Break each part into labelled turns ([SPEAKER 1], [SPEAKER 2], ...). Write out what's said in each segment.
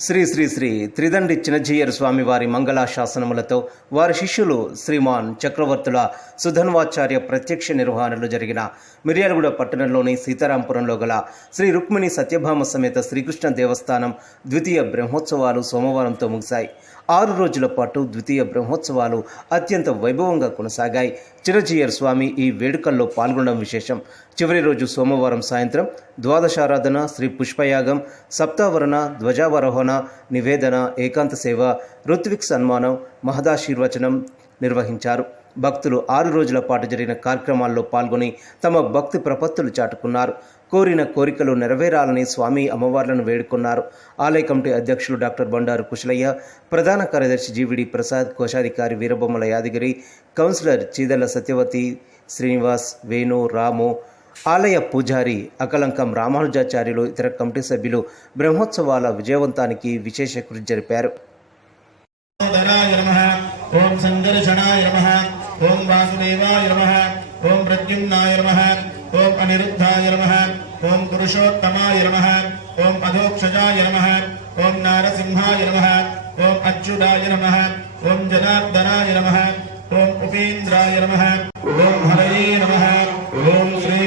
[SPEAKER 1] శ్రీ శ్రీ శ్రీ త్రిదండి చిన్నజీయర్ స్వామి వారి మంగళాశాసనములతో వారి శిష్యులు శ్రీమాన్ చక్రవర్తుల సుధన్వాచార్య ప్రత్యక్ష నిర్వహణలో జరిగిన మిర్యాలగూడ పట్టణంలోని సీతారాంపురంలో గల శ్రీ రుక్మిణి సత్యభామ సమేత శ్రీకృష్ణ దేవస్థానం ద్వితీయ బ్రహ్మోత్సవాలు సోమవారంతో ముగిశాయి. ఆరు రోజుల పాటు ద్వితీయ బ్రహ్మోత్సవాలు అత్యంత వైభవంగా కొనసాగాయి. చిరజీయర్ స్వామి ఈ వేడుకల్లో పాల్గొనడం విశేషం. చివరి రోజు సోమవారం సాయంత్రం ద్వాదశారాధన శ్రీ పుష్పయాగం సప్తావరణ ధ్వజావరోహణ నివేదన ఏకాంత సేవ ఋత్విక్ సన్మానం మహదాశీర్వచనం నిర్వహించారు. భక్తులు ఆరు రోజుల పాటు జరిగిన కార్యక్రమాల్లో పాల్గొని తమ భక్తి ప్రపత్తులు చాటుకున్నారు. కోరిన కోరికలు నెరవేరాలని స్వామి అమ్మవార్లను వేడుకున్నారు. ఆలయ కమిటీ అధ్యక్షులు డాక్టర్ బండారు కుశలయ్య ప్రధాన కార్యదర్శి జీవిడి ప్రసాద్ కోశాధికారి వీరబొమ్మల యాదగిరి కౌన్సిలర్ చీదల సత్యవతి శ్రీనివాస్ వేణు రాము ఆలయ పూజారి అకలంకం రామానుజాచార్యులు ఇతర కమిటీ సభ్యులు బ్రహ్మోత్సవాల విజయవంతానికి విశేష కృషి జరిపారు.
[SPEAKER 2] ఓం సంఘర్షణాయ ఓం వాసుదేవాయ ఓం ప్రద్యుమ్నాయ ఓం అనిరుద్ధాయ నమ. ఓం పురుషోత్తమాయ నమ. ఓం అధోక్షజాయ నమ. ఓం నారసింహాయ నమ. ఓం అచ్యుడాయ నమ. ఓం జనార్దనాయ నమ. ఓం ఉపేంద్రాయ నమ. ఓం హరయే నమ. ఓం శ్రీ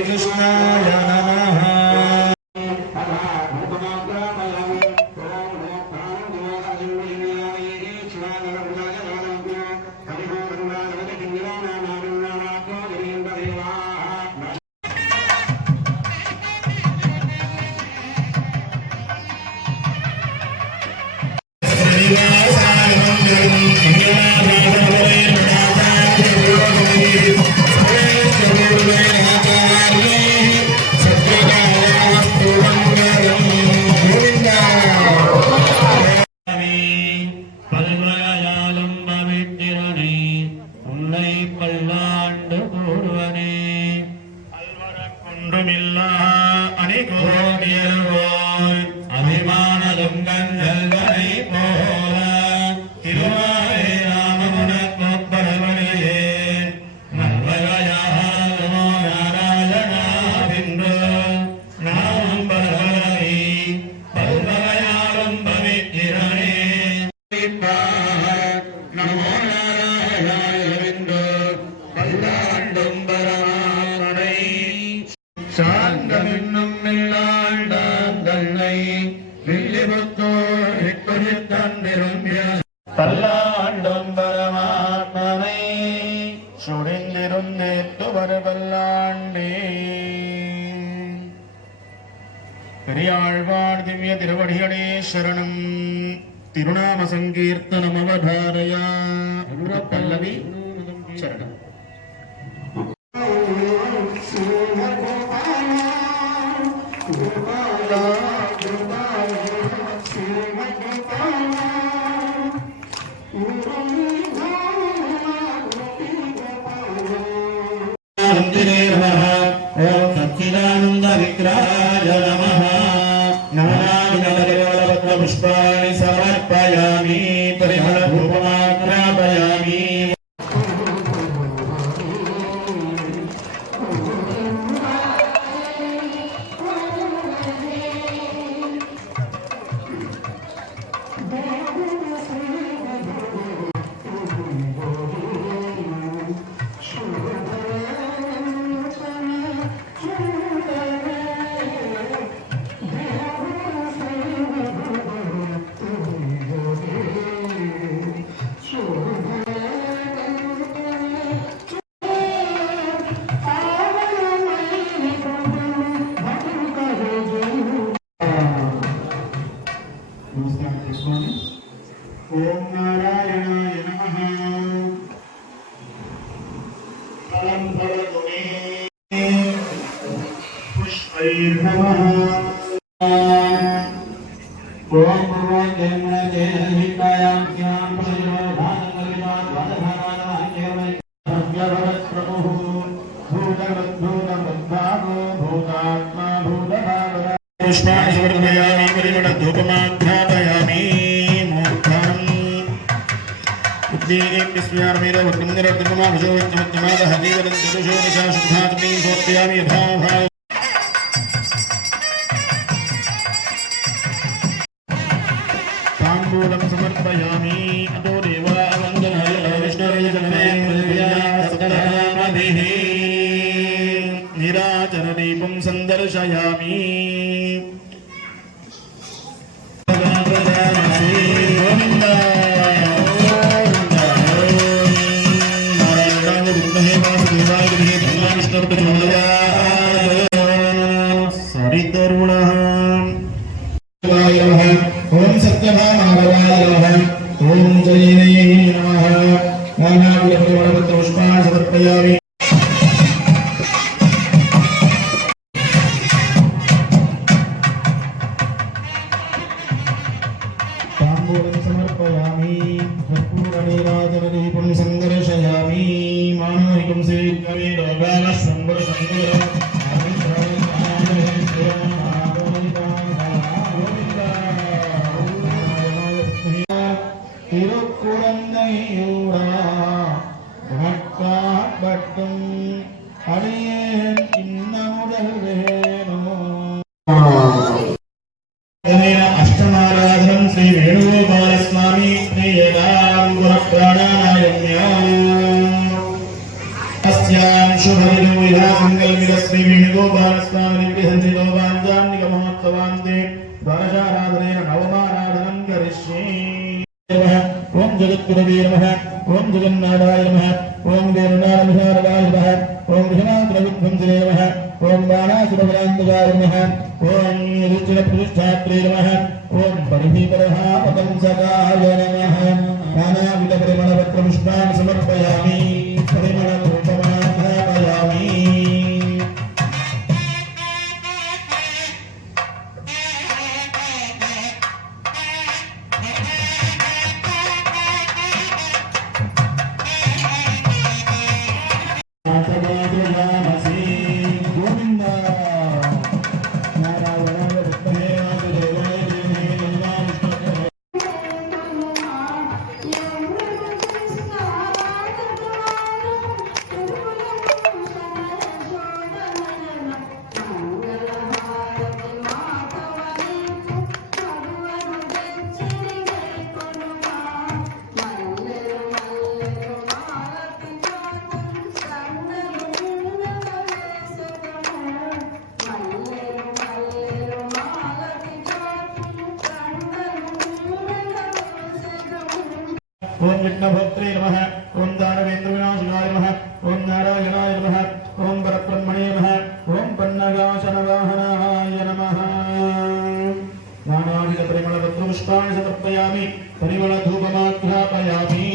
[SPEAKER 2] पुष्पाश्वरूपयामीपमाध्यापयामि उद्दीर्यं विस्मयामीरभुजो विष्णुमादहतीवरं चतुषो निशाशुद्धात्मीं सोत्यामि यथा yeah. Thank you. ஓம் நாடாய நம ஓம் தேவநாத விசாரதாய நம ஓம் கிருஷ்ணாந்திரவித்வம்சனே நம ஓம் பாணாசுரபலாந்தகாய நம ஓம் ருச்சிர பிரதிஷ்டாத்ரே நம ஓம் பரிபீபரஹா பதம்சகாய நம நானாவித பரிமளபத்ர புஷ்பான் சமர்ப்பயாமி பரிமள शनवाहनाय नमः रामानुजपरिमलपत्रपुष्पाणि समर्पयामि परिमलधूपमाघ्रापयामि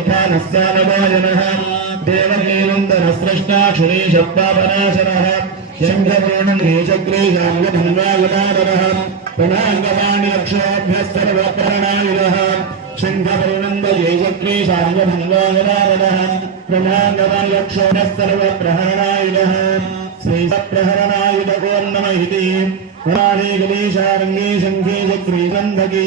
[SPEAKER 2] ैकानस्यानवायनः देवनीलन्दनस्रष्टाक्षुरीशप्पापनाशनः शङ्खपूर्णग्रीचग्रीशाङ्गधन्वागुणादरः प्रणाङ्गवाणि अक्षोभ्यः सर्वप्रणायुधः शङ्खपूर्णन्दयैचक्रीशाङ्गधन्वागुणादरः प्रणाङ्गवाणि अक्षोभ्यः सर्वप्रहरणायुधः श्रीसप्रहरणायुधकोन्नम इति गणेशारङ्गे शङ्खे चक्रीगन्धकी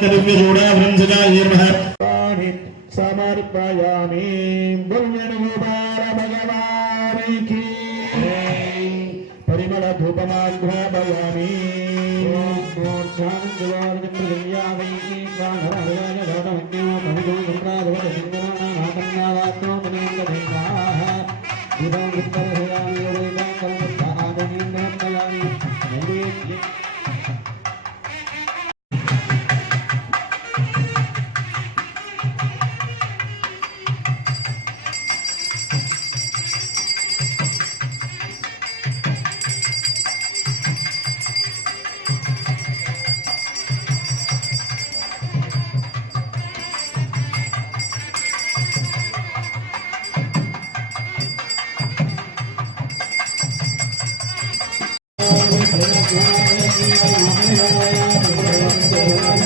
[SPEAKER 2] సమర్పయామి సత్రత్నదివ్యచూడా భ్రంసజాయ నమ సమర్పయామి బుల్యనుగోపాల Thank you.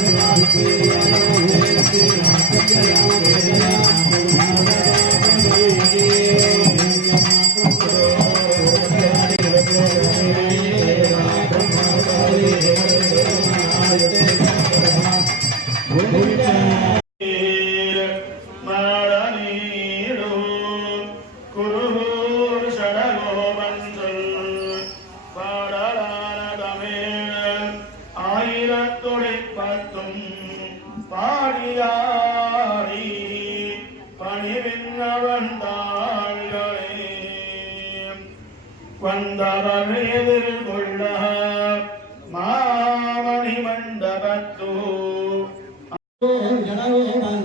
[SPEAKER 2] வந்தவனேதில் கொள்ள மாமணி மண்டபத்தூ எனவே நான்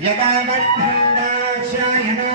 [SPEAKER 2] Yada Vatthanda
[SPEAKER 3] Chayana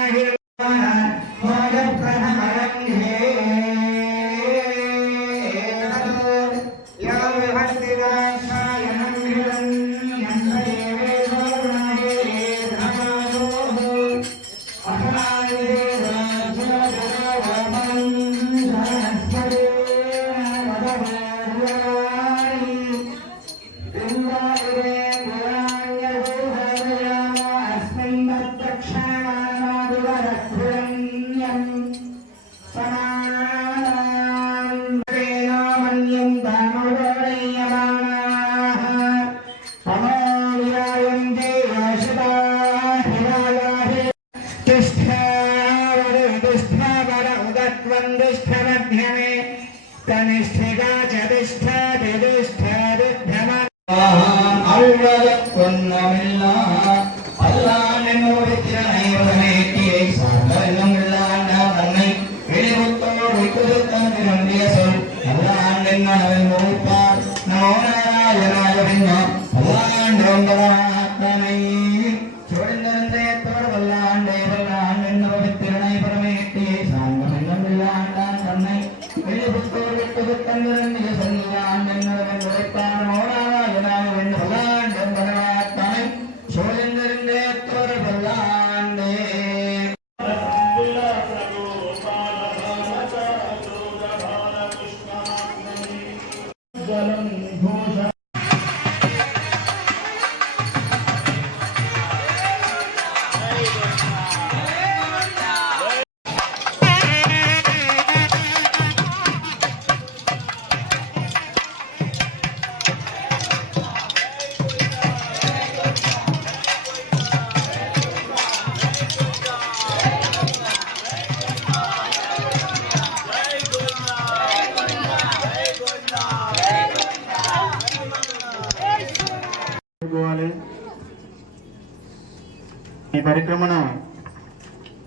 [SPEAKER 3] que defenderán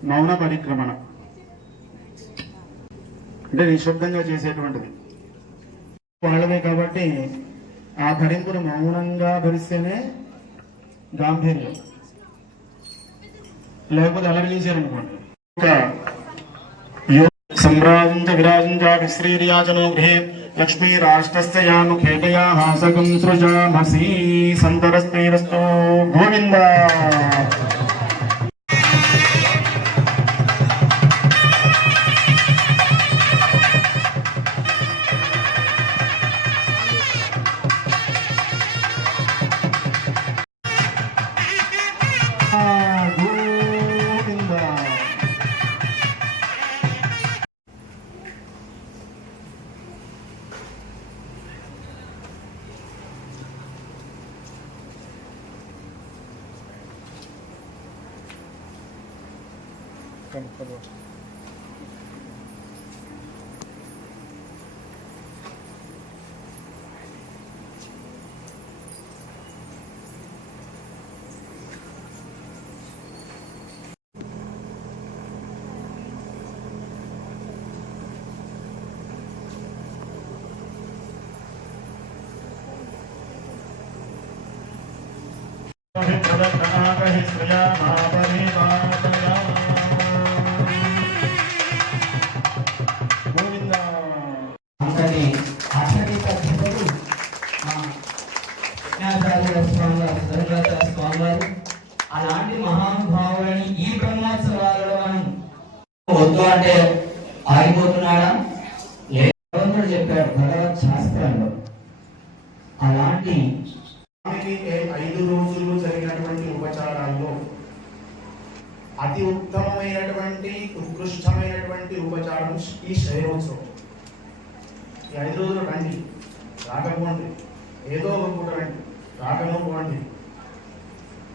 [SPEAKER 3] మౌన పరిక్రమణ. అంటే నిశ్శబ్దంగా చేసేటువంటిది. వాళ్ళమే కాబట్టి ఆ ధరింపును మౌనంగా ధరిస్తేనే గాంభీర్యం. లేకపోతే అలరించారనుకోండి సంభ్రాజించ విరాజించాక శ్రీర్యాచనో గృహే లక్ష్మీ రాష్ట్రస్థయాను ఖేటయా హాసకం సృజామసి గోవిందా!
[SPEAKER 4] Yeah. ఈ
[SPEAKER 3] శైలోత్సవం ఈ ఐదు రోజులు రండి రాకపోండి ఏదో ఒక పూట రండి రాకపోండి.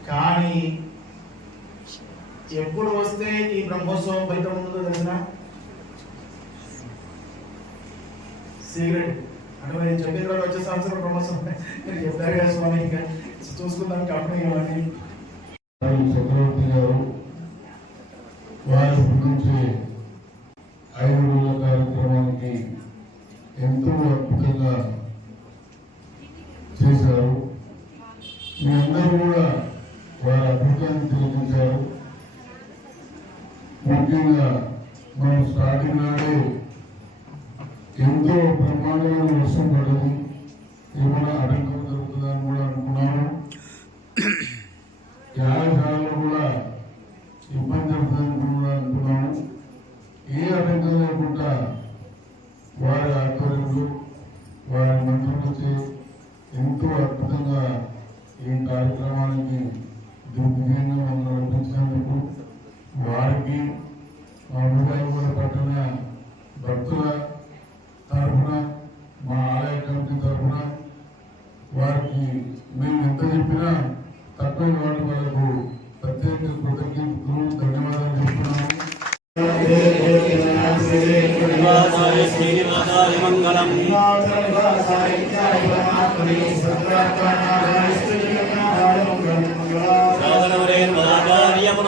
[SPEAKER 3] కానీ ఎప్పుడు వస్తే ఈ బ్రహ్మోత్సవం బయట ఉంటుందో తెలిసిన సిగరెట్ అంటే నేను చెప్పిన తర్వాత వచ్చే సంవత్సరం బ్రహ్మోత్సవం. మీరు చెప్పారు కదా స్వామి ఇంకా చూసుకుందాం కంపెనీ ఇవ్వండి
[SPEAKER 5] చక్రవర్తి గారు వారి గురించి ఐదు రోజుల కార్యక్రమానికి ఎంతో అద్భుతంగా చేశారు. మీ అందరూ కూడా వారి అద్భుతాన్ని తెలిపించారు ముఖ్యంగా మనం స్టార్టింగ్ నాడే ఎంతో బ్రహ్మాండమైన వర్షం కార్యక్రమానికి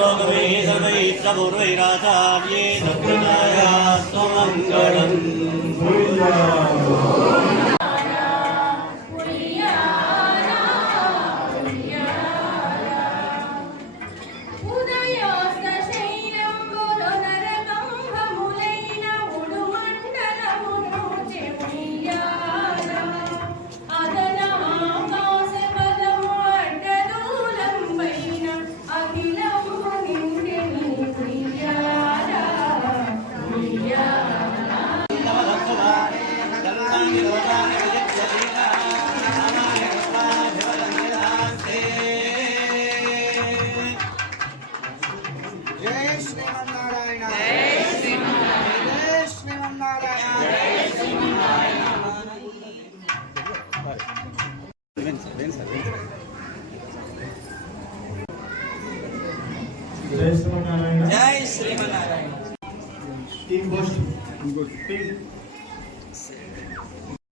[SPEAKER 6] योगमे सदैत्रपूर्वैराचार्ये सकृताया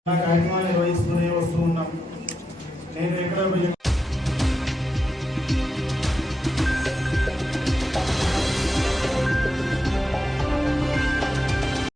[SPEAKER 6] 哎